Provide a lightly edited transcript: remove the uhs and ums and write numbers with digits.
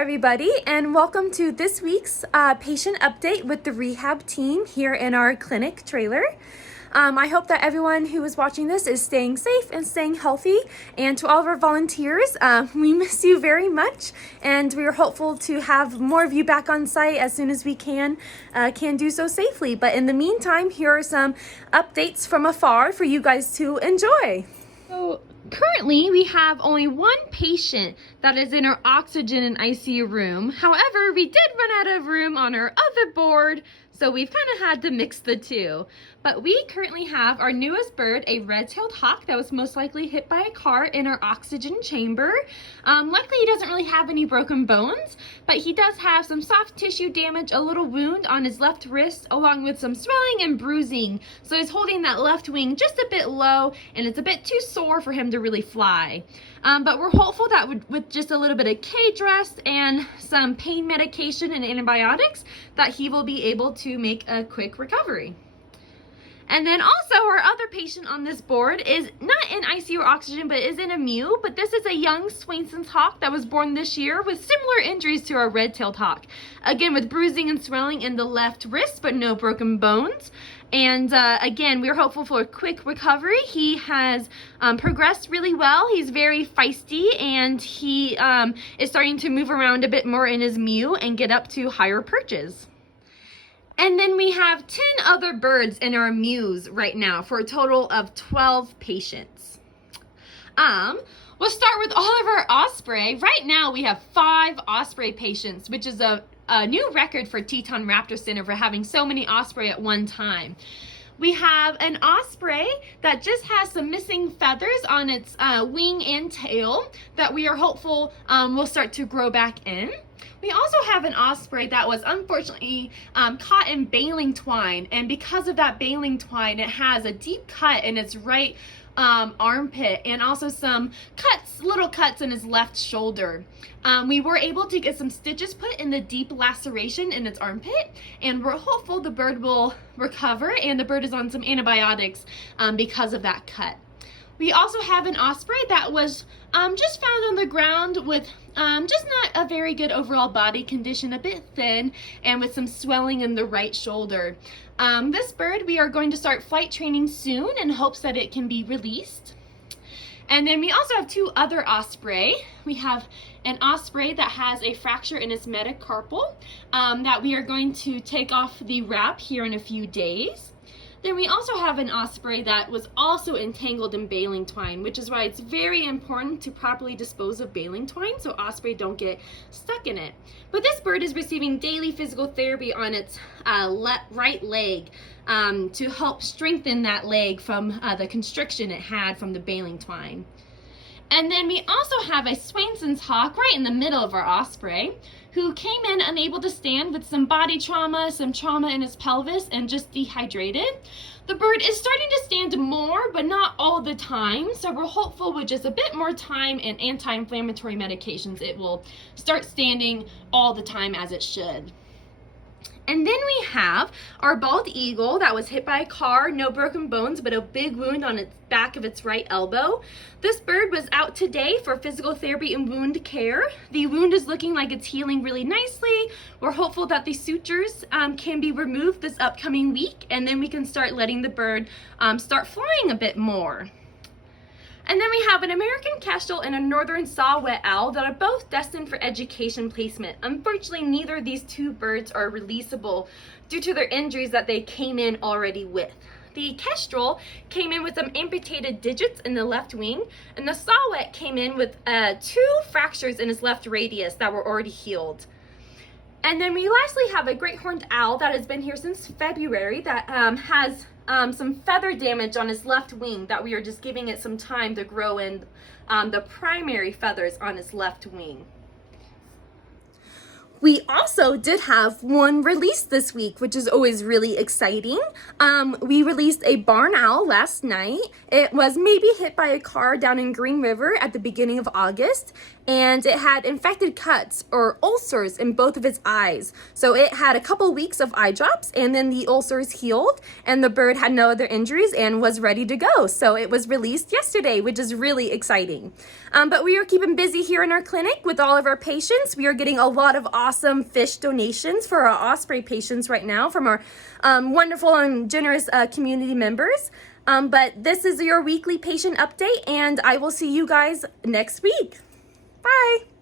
everybody, and welcome to this week's patient update with the rehab team here in our clinic trailer. I hope that everyone who is watching this is staying safe and staying healthy. And to all of our volunteers, we miss you very much, and we are hopeful to have more of you back on site as soon as we can do so safely. But in the meantime, here are some updates from afar for you guys to enjoy. So currently we have only one patient that is in our oxygen and ICU room. However, we did run out of room on our other board, so we've kind of had to mix the two. But we currently have our newest bird, a red-tailed hawk that was most likely hit by a car in our oxygen chamber. Luckily he doesn't really have any broken bones, but he does have some soft tissue damage, a little wound on his left wrist, along with some swelling and bruising. So he's holding that left wing just a bit low, and it's a bit too sore for him to really fly. But we're hopeful that with just a little bit of cage rest and some pain medication and antibiotics, that he will be able to make a quick recovery. And then also our other patient on this board is not in ICU or oxygen, but is in a MEU. But this is a young Swainson's hawk that was born this year with similar injuries to our red-tailed hawk. Again, with bruising and swelling in the left wrist, but no broken bones. And again, we're hopeful for a quick recovery. He has progressed really well. He's very feisty, and he is starting to move around a bit more in his MEU and get up to higher perches. And then we have 10 other birds in our MEUs right now for a total of 12 patients. We'll start with all of our osprey. Right now we have 5 osprey patients, which is a new record for Teton Raptor Center for having so many osprey at one time. We have an osprey that just has some missing feathers on its wing and tail that we are hopeful will start to grow back in. We also have an osprey that was unfortunately caught in baling twine, and because of that baling twine, it has a deep cut in its right armpit, and also some little cuts in his left shoulder. We were able to get some stitches put in the deep laceration in its armpit, and we're hopeful the bird will recover, and the bird is on some antibiotics because of that cut. We also have an osprey that was just found on the ground with just not a very good overall body condition, a bit thin, and with some swelling in the right shoulder. This bird, we are going to start flight training soon in hopes that it can be released. And then we also have 2 other osprey. We have an osprey that has a fracture in its metacarpal that we are going to take off the wrap here in a few days. Then we also have an osprey that was also entangled in baling twine, which is why it's very important to properly dispose of baling twine so osprey don't get stuck in it. But this bird is receiving daily physical therapy on its right leg to help strengthen that leg from the constriction it had from the baling twine. And then we also have a Swainson's hawk right in the middle of our osprey, who came in unable to stand with some body trauma, some trauma in his pelvis, and just dehydrated. The bird is starting to stand more, but not all the time, so we're hopeful with just a bit more time and anti-inflammatory medications, it will start standing all the time as it should. And then we have our bald eagle that was hit by a car, no broken bones, but a big wound on its back of its right elbow. This bird was out today for physical therapy and wound care. The wound is looking like it's healing really nicely. We're hopeful that the sutures can be removed this upcoming week, and then we can start letting the bird start flying a bit more. And then we have an American kestrel and a northern saw-whet owl that are both destined for education placement. Unfortunately, neither of these 2 birds are releasable due to their injuries that they came in already with. The kestrel came in with some amputated digits in the left wing, and the saw-whet came in with 2 fractures in his left radius that were already healed. And then we lastly have a great horned owl that has been here since February that has some feather damage on his left wing that we are just giving it some time to grow in the primary feathers on his left wing. We also did have one release this week, which is always really exciting. We released a barn owl last night. It was maybe hit by a car down in Green River at the beginning of August, and it had infected cuts or ulcers in both of its eyes. So it had a couple weeks of eye drops, and then the ulcers healed, and the bird had no other injuries and was ready to go. So it was released yesterday, which is really exciting. But we are keeping busy here in our clinic with all of our patients. We are getting a lot of awesome fish donations for our osprey patients right now from our wonderful and generous community members. But this is your weekly patient update, and I will see you guys next week. Bye.